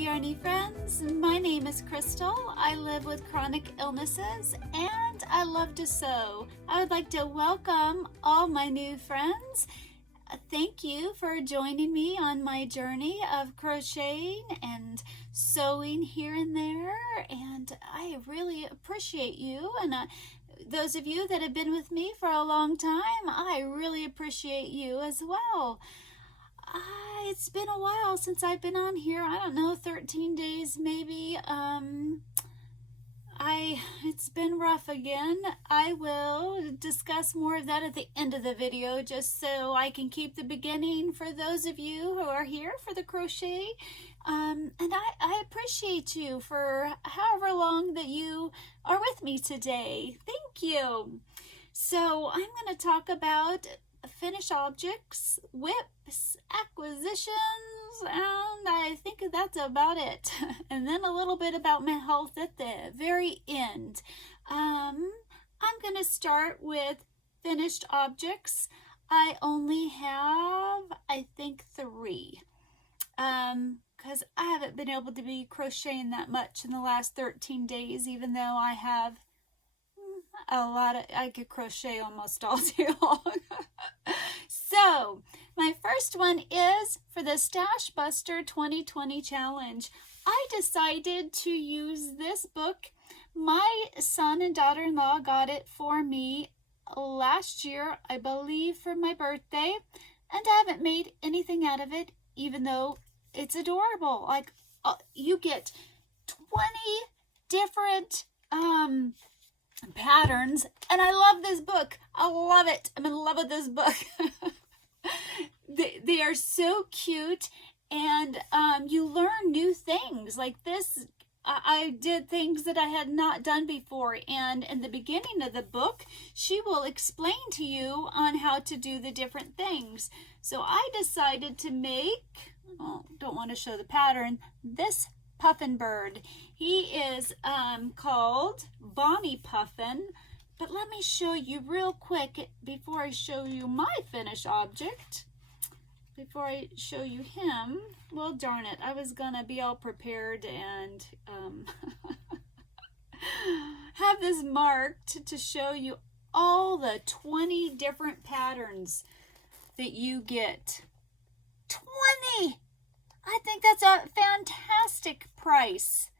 Yarny friends, my name is Crystal. I live with chronic illnesses and I love to sew. I would like to welcome all my new friends. Thank you for joining me on my journey of crocheting and sewing here and there, and I really appreciate you. And those of you that have been with me for a long time, I really appreciate you as well. It's been a while since I've been on here. I don't know, 13 days maybe. It's been rough again. I will discuss more of that at the end of the video, just so I can keep the beginning for those of you who are here for the crochet. And I appreciate you for however long that you are with me today. Thank you. So I'm going to talk about finished objects, WIPS, acquisitions, and I think that's about it. And then a little bit about my health at the very end. I'm going to start with finished objects. I only have, I think, 3. Because I haven't been able to be crocheting that much in the last 13 days, even though I have I could crochet almost all day long. So, my first one is for the Stash Buster 2020 challenge. I decided to use this book. My son and daughter-in-law got it for me last year, I believe, for my birthday, and I haven't made anything out of it, even though it's adorable. Like, you get 20 different patterns, and I love this book. I love it. I'm in love with this book. They are so cute, and you learn new things. Like this, I did things that I had not done before, and in the beginning of the book, she will explain to you on how to do the different things. So I decided to make, don't want to show the pattern, this Puffin bird. He is called Bonnie Puffin, but let me show you real quick before I show you my finished object. Before I show you him, well, darn it, I was gonna be all prepared and have this marked to show you all the 20 different patterns that you get. 20! I think that's a fantastic price.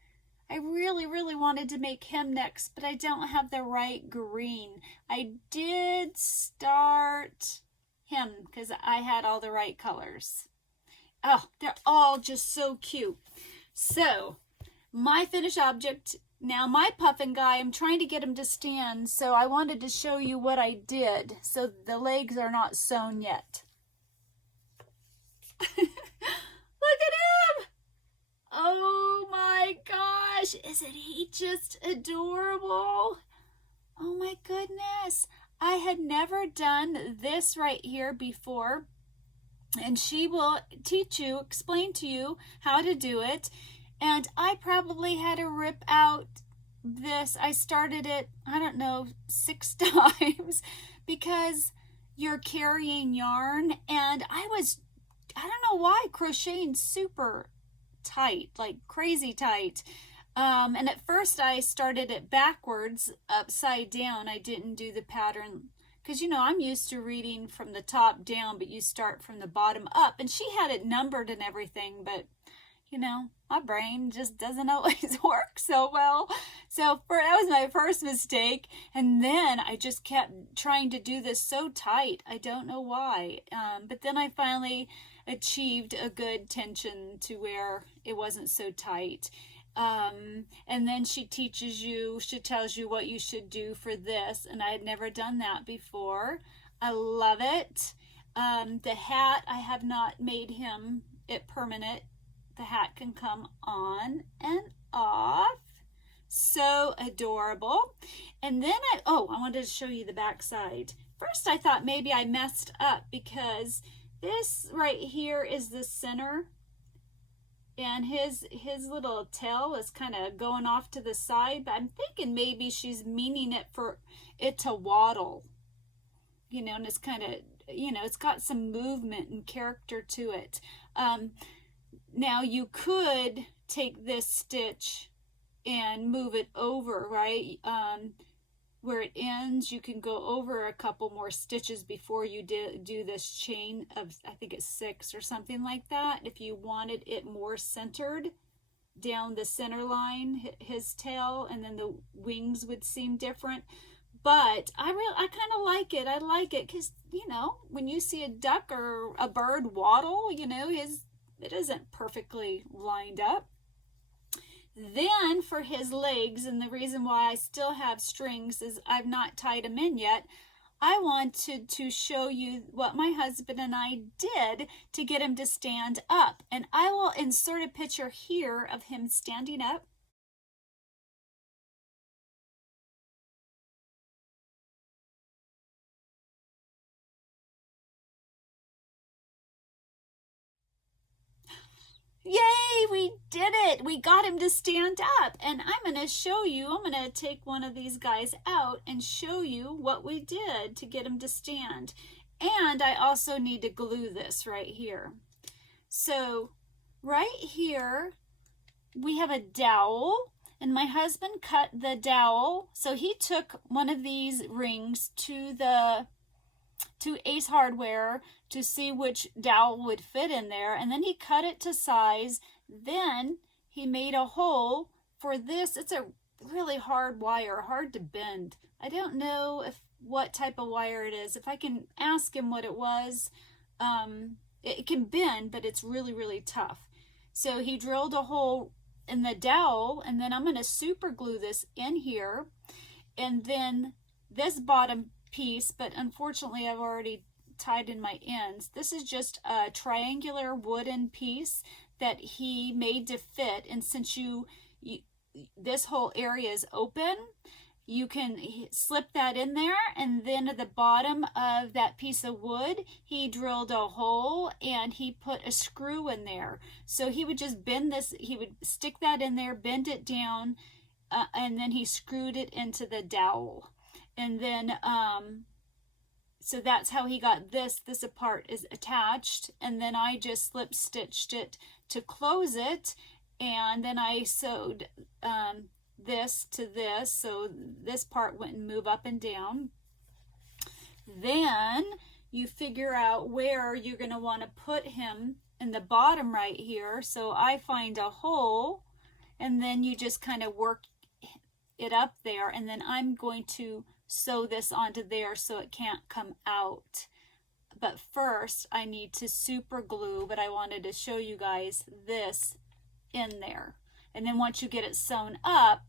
I really wanted to make him next, but I don't have the right green. I did start him because I had all the right colors. Oh, they're all just so cute. So, my finished object, now my Puffin guy, I'm trying to get him to stand, so I wanted to show you what I did. So the legs are not sewn yet. Look at him! Oh my gosh, isn't he just adorable? Oh my goodness. I had never done this right here before, and she will teach you, explain to you how to do it. And I probably had to rip out this. I started it, I don't know, 6 times because you're carrying yarn, and I don't know why, crocheting super tight, like crazy tight. And at first I started it backwards, upside down. I didn't do the pattern because, you know, I'm used to reading from the top down, but you start from the bottom up. And she had it numbered and everything, but, you know, my brain just doesn't always work so well. So that was my first mistake. And then I just kept trying to do this so tight. I don't know why. But then I finally achieved a good tension to where it wasn't so tight. And then she teaches you, she tells you what you should do for this, and I had never done that before. I love it. The hat, I have not made it permanent. The hat can come on and off. So adorable. And then I wanted to show you the back side. First I thought maybe I messed up because this right here is the center, and his little tail is kind of going off to the side, but I'm thinking maybe she's meaning it for it to waddle, you know, and it's kind of, you know, it's got some movement and character to it. Now you could take this stitch and move it over, right? Where it ends, you can go over a couple more stitches before you do this chain of, I think it's 6 or something like that, if you wanted it more centered down the center line, his tail, and then the wings would seem different. But I kind of like it. I like it because, you know, when you see a duck or a bird waddle, you know, it isn't perfectly lined up. Then for his legs, and the reason why I still have strings is I've not tied them in yet, I wanted to show you what my husband and I did to get him to stand up. And I will insert a picture here of him standing up. Yay, we did it. We got him to stand up. And I'm going to show you, I'm going to take one of these guys out and show you what we did to get him to stand. And I also need to glue this right here. So right here, we have a dowel, and my husband cut the dowel. So he took one of these rings to Ace Hardware to see which dowel would fit in there, and then he cut it to size. Then he made a hole for this. It's a really hard wire, hard to bend. I don't know what type of wire it is. If I can ask him what it was, it can bend, but it's really, really tough. So he drilled a hole in the dowel, and then I'm going to super glue this in here, and then this bottom piece, but unfortunately I've already tied in my ends. This is just a triangular wooden piece that he made to fit, and since this whole area is open, you can slip that in there, and then at the bottom of that piece of wood he drilled a hole and he put a screw in there. So he would just bend this, he would stick that in there, bend it down, and then he screwed it into the dowel. And then so that's how he got this part is attached, and then I just slip stitched it to close it, and then I sewed this to this, so this part wouldn't move up and down. Then you figure out where you're going to want to put him in the bottom right here. So I find a hole, and then you just kind of work it up there, and then I'm going to sew this onto there so it can't come out. But first I need to super glue, but I wanted to show you guys this in there. And then once you get it sewn up,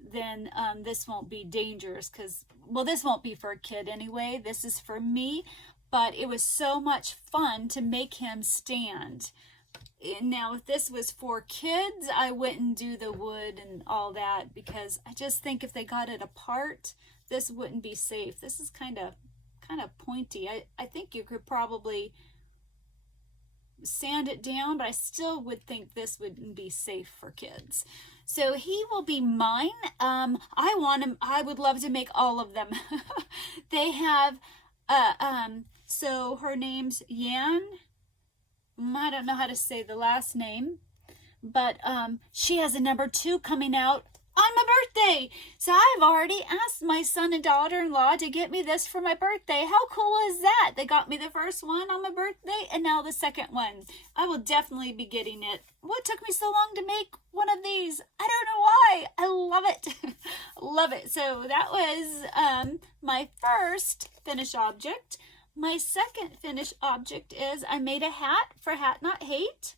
then this won't be dangerous, because, well, this won't be for a kid anyway. This is for me, but it was so much fun to make him stand. Now, if this was for kids, I wouldn't do the wood and all that, because I just think if they got it apart, this wouldn't be safe. This is kind of pointy. I think you could probably sand it down, but I still would think this wouldn't be safe for kids. So he will be mine. I want him. I would love to make all of them. They have, so her name's Yan. I don't know how to say the last name, but she has a number 2 coming out on my birthday. So I've already asked my son and daughter-in-law to get me this for my birthday. How cool is that? They got me the first one on my birthday and now the second one. I will definitely be getting it. What took me so long to make one of these? I don't know why. I love it. Love it. So that was my first finished object. My second finished object is I made a hat for Hat Not Hate.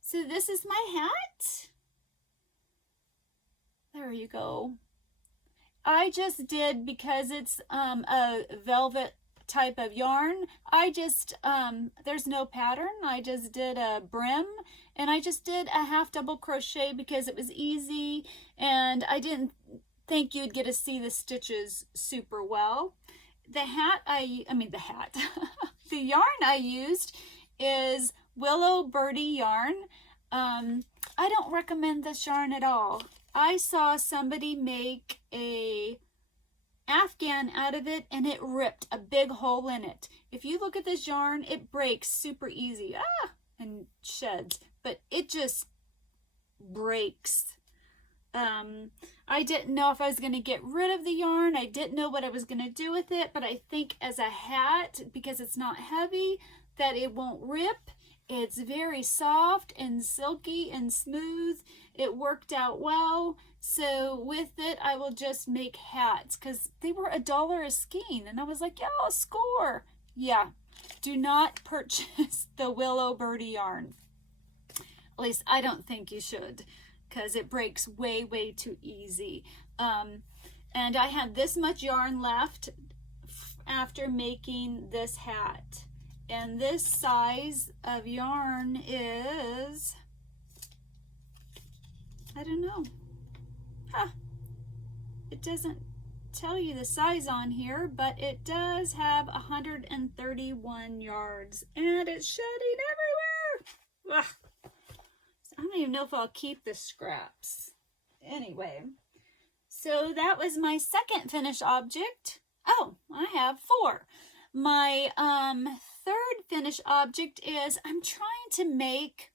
So this is my hat. There you go. I just did, because it's a velvet type of yarn, I just, there's no pattern. I just did a brim, and I just did a half double crochet because it was easy, and I didn't think you'd get to see the stitches super well. The hat, the yarn I used is Willow Birdie yarn. I don't recommend this yarn at all. I saw somebody make a afghan out of it, and it ripped a big hole in it. If you look at this yarn, it breaks super easy and sheds, but it just breaks. I didn't know if I was going to get rid of the yarn. I didn't know what I was going to do with it, but I think as a hat, because it's not heavy, that it won't rip. It's very soft and silky and smooth. It worked out well. So with it, I will just make hats because they were $1 a skein. And I was like, yeah, I'll score. Yeah, do not purchase the Willow Birdie yarn. At least I don't think you should, because it breaks way, way too easy. And I had this much yarn left after making this hat. And this size of yarn is, I don't know. Huh. It doesn't tell you the size on here, but it does have 131 yards. And it's shedding everywhere. Ugh. I don't even know if I'll keep the scraps. Anyway, so that was my second finished object. Oh, I have 4. My third finished object is I'm trying to make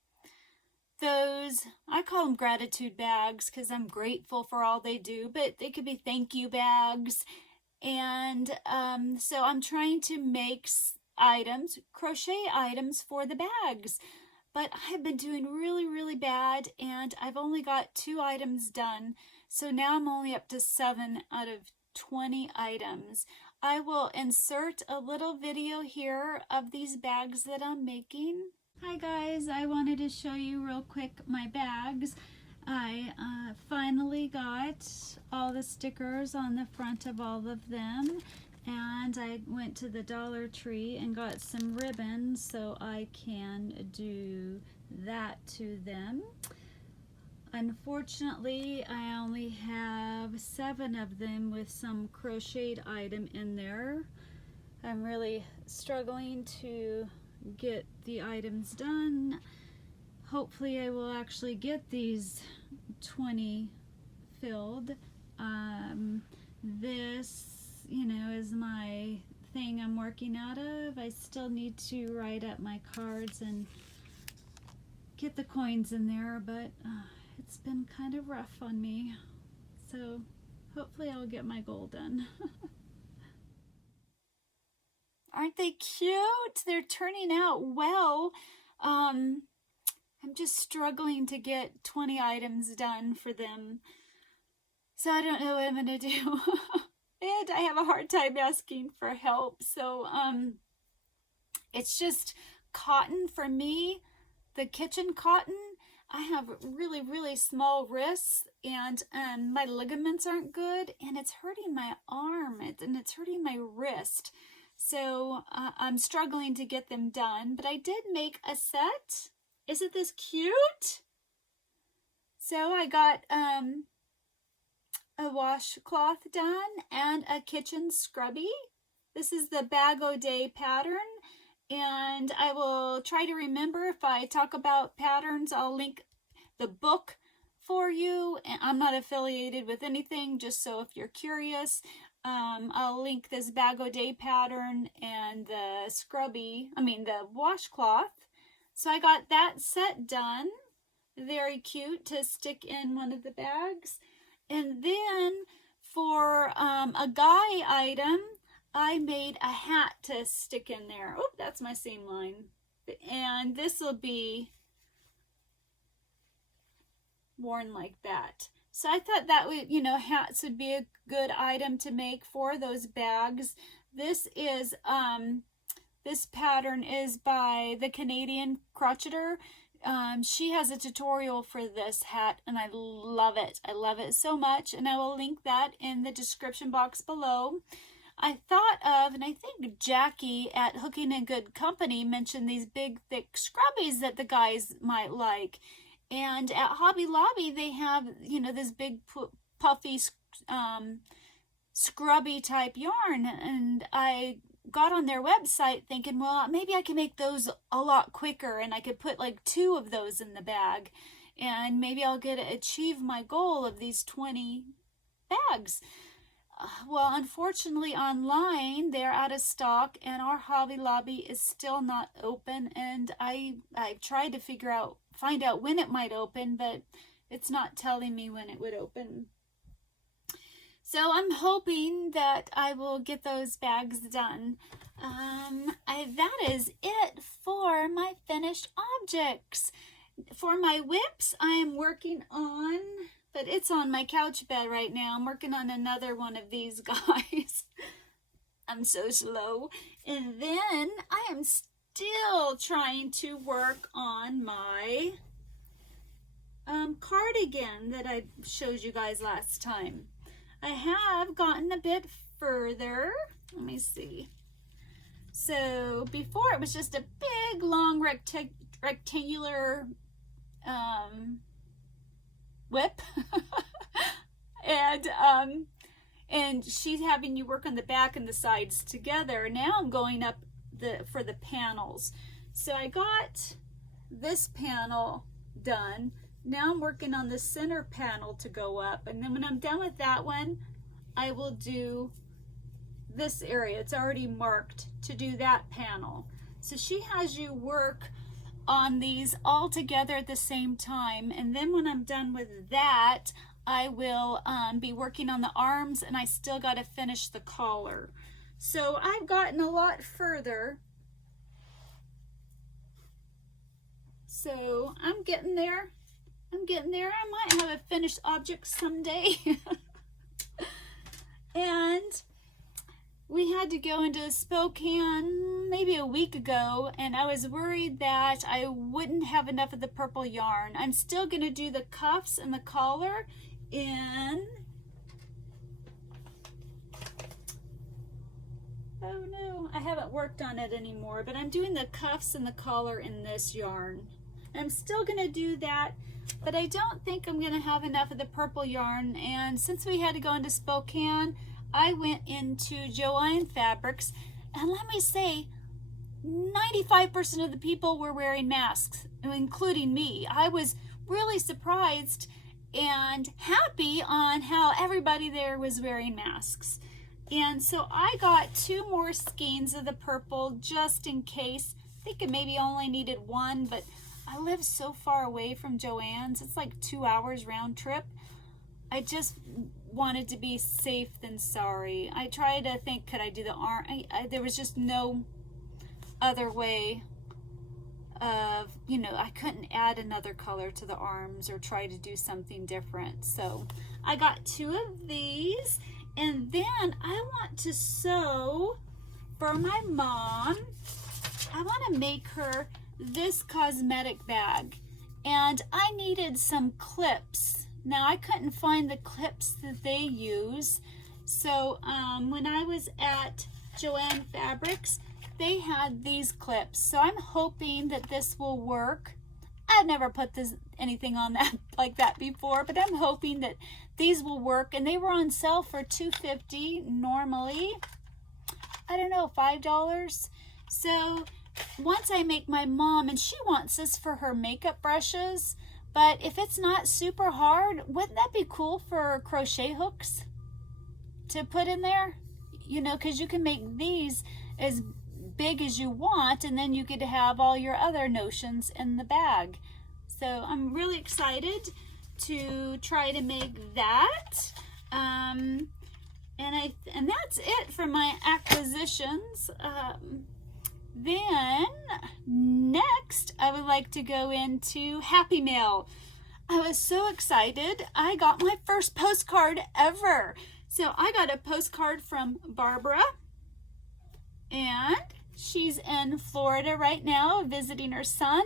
those, I call them gratitude bags because I'm grateful for all they do, but they could be thank you bags. And so I'm trying to make items, crochet items for the bags. But I've been doing really, really bad, and I've only got 2 items done. So now I'm only up to 7 out of 20 items. I will insert a little video here of these bags that I'm making. Hi guys, I wanted to show you real quick my bags. I finally got all the stickers on the front of all of them. And I went to the Dollar Tree and got some ribbons so I can do that to them. Unfortunately, I only have 7 of them with some crocheted item in there. I'm really struggling to get the items done. Hopefully I will actually get these 20 filled. This, you know, is my thing I'm working out of. I still need to write up my cards and get the coins in there, but it's been kind of rough on me. So hopefully I'll get my goal done. Aren't they cute? They're turning out well. I'm just struggling to get 20 items done for them. So I don't know what I'm gonna do. And I have a hard time asking for help. So it's just cotton for me, the kitchen cotton. I have really, really small wrists, and my ligaments aren't good, and it's hurting my arm, and it's hurting my wrist. So I'm struggling to get them done, but I did make a set. Isn't this cute? So I got a washcloth done and a kitchen scrubby. This is the Bag O' Day pattern, and I will try to remember if I talk about patterns. I'll link the book for you. I'm not affiliated with anything, just so if you're curious. I'll link this Bag O' Day pattern and the the washcloth. So I got that set done. Very cute to stick in one of the bags. And then for a guy item, I made a hat to stick in there. Oh, that's my seam line. And this will be worn like that. So I thought that would, you know, hats would be a good item to make for those bags. This is, this pattern is by the Canadian Crocheter. She has a tutorial for this hat, and I love it. I love it so much, and I will link that in the description box below. I thought of, and I think Jackie at Hooking in Good Company mentioned these big, thick scrubbies that the guys might like. And at Hobby Lobby, they have, you know, this big puffy scrubby type yarn, and I got on their website thinking, well, maybe I can make those a lot quicker, and I could put like 2 of those in the bag, and maybe I'll achieve my goal of these 20 bags. Well, unfortunately, online they're out of stock, and our Hobby Lobby is still not open. And I've tried to find out when it might open, but It's not telling me when it would open. So I'm hoping that I will get those bags done. That is it for my finished objects. For my WIPS, I am working on, but it's on my couch bed right now. I'm working on another one of these guys. I'm so slow. And then I am still trying to work on my cardigan that I showed you guys last time. I have gotten a bit further. Let me see. So before it was just a big long rectangular whip and she's having you work on the back and the sides together. Now I'm going up for the panels. So I got this panel done. Now I'm working on the center panel to go up, and then when I'm done with that one, I will do this area. It's already marked to do that panel. So she has you work on these all together at the same time, and then when I'm done with that, I will be working on the arms, and I still got to finish the collar. So I've gotten a lot further. So I'm getting there. I might have a finished object someday. And we had to go into Spokane maybe a week ago, and I was worried that I wouldn't have enough of the purple yarn. I'm still going to do the cuffs and the collar in, oh no, I haven't worked on it anymore, but I'm doing the cuffs and the collar in this yarn. I'm still going to do that, but I don't think I'm going to have enough of the purple yarn. And since we had to go into Spokane, I went into Joanne Fabrics, and let me say, 95% of the people were wearing masks, including me. I was really surprised and happy on how everybody there was wearing masks. And so I got 2 more skeins of the purple just in case. I think it maybe only needed 1, but I live so far away from Joann's. It's like 2 hours round trip. I just wanted to be safe than sorry. I tried to think, could I do the arm? There was just no other way of, I couldn't add another color to the arms or try to do something different. So I got 2 of these, and then I want to sew for my mom. I want to make her this cosmetic bag, and I needed some clips. Now I couldn't find the clips that they use, so when I was at Joanne Fabrics, they had these clips. So I'm hoping that this will work. I've never put anything on that like that before, but I'm hoping that these will work. And they were on sale for $2.50 normally. I don't know, $5. So once I make my mom, and she wants this for her makeup brushes, but if it's not super hard, wouldn't that be cool for crochet hooks to put in there? Because you can make these as big as you want, and then you get to have all your other notions in the bag. So I'm really excited to try to make that. And that's it for my acquisitions. Then next I would like to go into Happy Mail. I was so excited. I got my first postcard ever. So I got a postcard from Barbara, and she's in Florida right now visiting her son.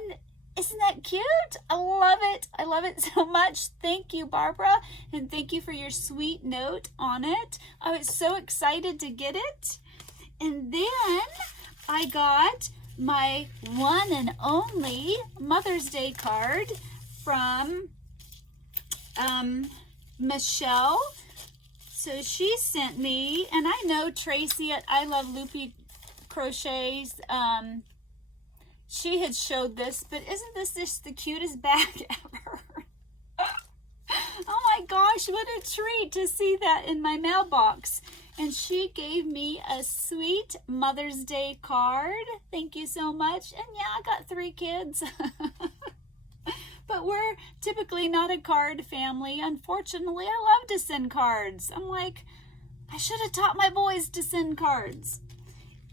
Isn't that cute? I love it. I love it so much. Thank you, Barbara, and thank you for your sweet note on it. I was so excited to get it. And then I got my one and only Mother's Day card from Michelle. So she sent me, and I know Tracy at I Love Loopy Crochets, she had showed this, but isn't this just the cutest bag ever? Oh my gosh, what a treat to see that in my mailbox. And she gave me a sweet Mother's Day card. Thank you so much. And yeah, I got 3 kids. But we're typically not a card family. Unfortunately, I love to send cards. I'm like, I should have taught my boys to send cards.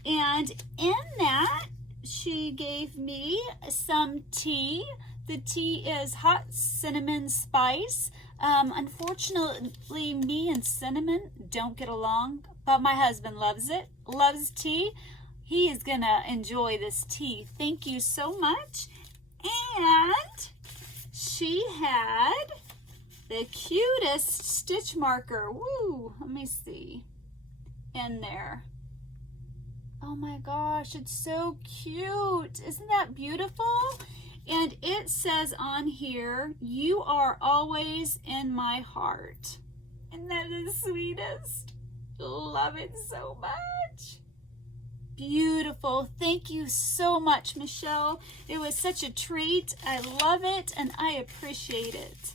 And in that, she gave me some tea. The tea is hot cinnamon spice. Unfortunately, me and cinnamon don't get along, but my husband loves it, loves tea. He is gonna enjoy this tea. Thank you so much. And she had the cutest stitch marker. Woo, let me see, in there. Oh my gosh, it's so cute. Isn't that beautiful? And it says on here, you are always in my heart. Isn't that the sweetest? Love it so much. Beautiful. Thank you so much, Michelle. It was such a treat. I love it and I appreciate it.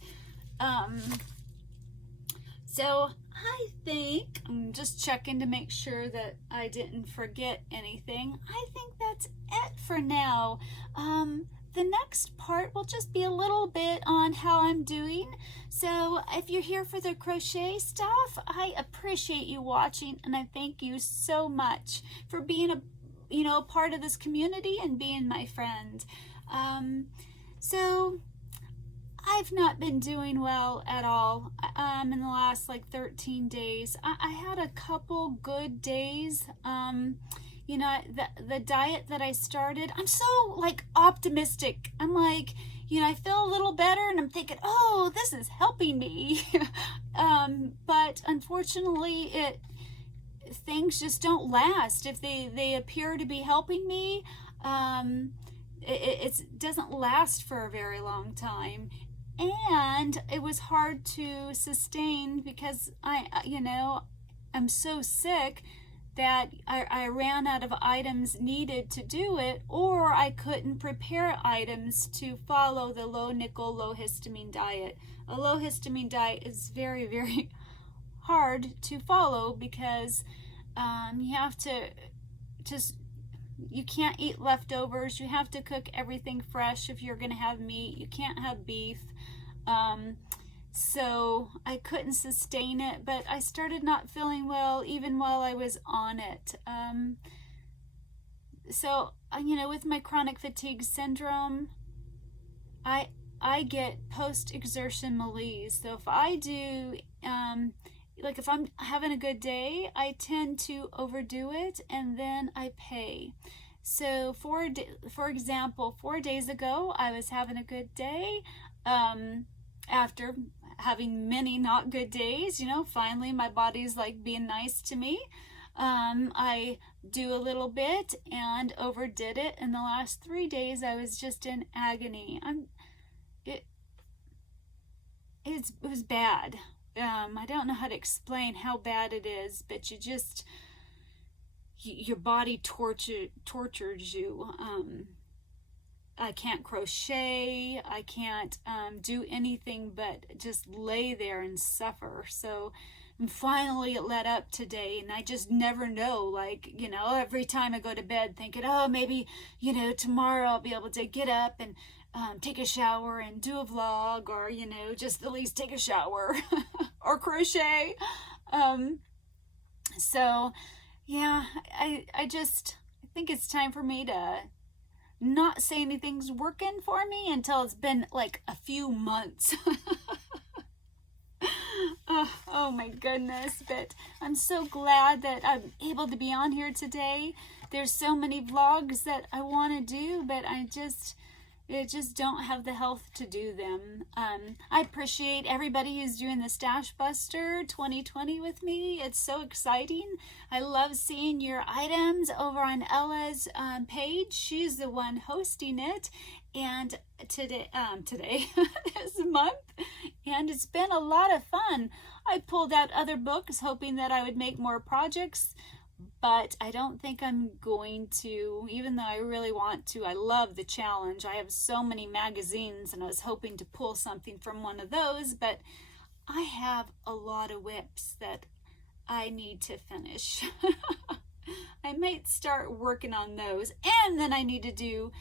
So I think I'm just checking to make sure that I didn't forget anything. I think that's it for now. The next part will just be a little bit on how I'm doing. So if you're here for the crochet stuff, I appreciate you watching and I thank you so much for being a part of this community and being my friend. So I've not been doing well at all in the last like 13 days. I had a couple good days. You know, the diet that I started, I'm so like optimistic. I'm like, you know, I feel a little better and I'm thinking, oh, this is helping me. But unfortunately, things just don't last. If they appear to be helping me, it doesn't last for a very long time. And it was hard to sustain because I'm so sick that I ran out of items needed to do it, or I couldn't prepare items to follow the low nickel, low histamine diet. A low histamine diet is very, very hard to follow because you have to you can't eat leftovers. You have to cook everything fresh if you're going to have meat. You can't have beef. So I couldn't sustain it, but I started not feeling well even while I was on it. So, with my chronic fatigue syndrome, I get post-exertion malaise. So if I do, if I'm having a good day, I tend to overdo it and then I pay. So for example, 4 days ago, I was having a good day. After having many not good days, finally my body's like being nice to me. I do a little bit and overdid it. In the last 3 days, I was just in agony. It was bad. I don't know how to explain how bad it is, but your body tortures you. I can't crochet, I can't do anything but just lay there and suffer. So finally it led up today, and I just never know, every time I go to bed thinking, oh, maybe, tomorrow I'll be able to get up and take a shower and do a vlog, or, just at least take a shower or crochet. So yeah, I think it's time for me to not say anything's working for me until it's been like a few months. Oh my goodness, but I'm so glad that I'm able to be on here today. There's so many vlogs that I want to do, but I just don't have the health to do them. I appreciate everybody who's doing the Stash Buster 2020 with me. It's so exciting. I love seeing your items over on Ella's page. She's the one hosting it, and today this month, and it's been a lot of fun. I pulled out other books hoping that I would make more projects, but I don't think I'm going to, even though I really want to. I love the challenge. I have so many magazines, and I was hoping to pull something from one of those, but I have a lot of WIPS that I need to finish. I might start working on those, and then I need to do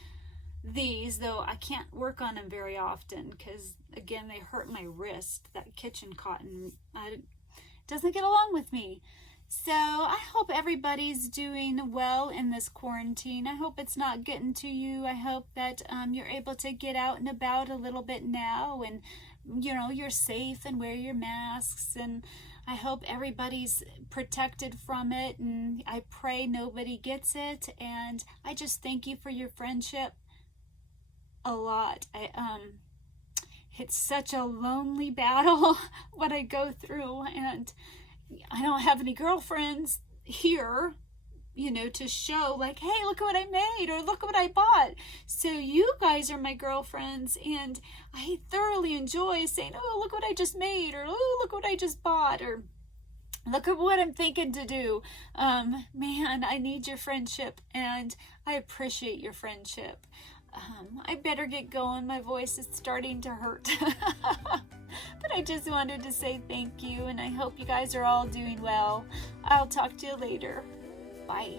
these, though I can't work on them very often because, again, they hurt my wrist. That kitchen cotton doesn't get along with me. So I hope everybody's doing well in this quarantine. I hope it's not getting to you. I hope that you're able to get out and about a little bit now, and you're safe and wear your masks, and I hope everybody's protected from it, and I pray nobody gets it. And I just thank you for your friendship a lot. It's such a lonely battle what I go through, and I don't have any girlfriends here, to show like, hey, look at what I made, or look what I bought. So you guys are my girlfriends, and I thoroughly enjoy saying, oh, look what I just made, or oh, look what I just bought, or look at what I'm thinking to do. Man, I need your friendship, and I appreciate your friendship. I better get going. My voice is starting to hurt. But I just wanted to say thank you, and I hope you guys are all doing well. I'll talk to you later. Bye.